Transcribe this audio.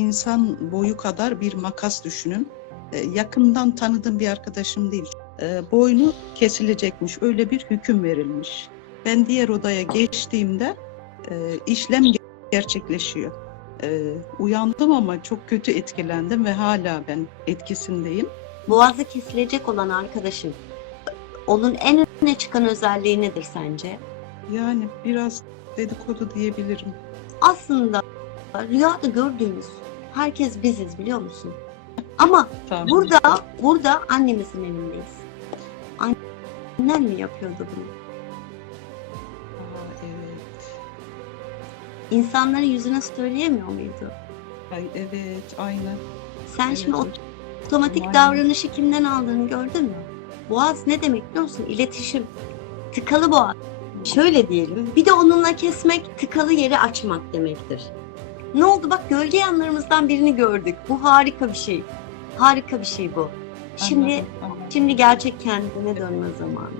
insan boyu kadar bir makas düşünün. E, yakından tanıdığım bir arkadaşım değil. E, boynu kesilecekmiş. Öyle bir hüküm verilmiş. Ben diğer odaya geçtiğimde e, işlem gerçekleşiyor. E, uyandım ama çok kötü etkilendim ve hala ben etkisindeyim. Boğazı kesilecek olan arkadaşın onun en öne çıkan özelliği nedir sence? Yani biraz dedikodu diyebilirim. Aslında rüyada gördüğümüz herkes biziz biliyor musun? Ama Tahmin burada burada annemizin evindeyiz. Annen mi yapıyordu bunu? Aa, evet. İnsanların yüzüne söyleyemiyor muydu? Ay, evet, aynen. Sen Evet, şimdi otomatik Aynen. davranışı kimden aldığını gördün mü? Boğaz ne demek biliyor musun? İletişim. Tıkalı boğaz. Şöyle diyelim. Bir de onunla kesmek tıkalı yeri açmak demektir. Ne oldu? Bak gölge yanlarımızdan birini gördük. Bu harika bir şey. Harika bir şey bu. Şimdi Anladım, anladım. şimdi gerçek kendine dönme zamanı.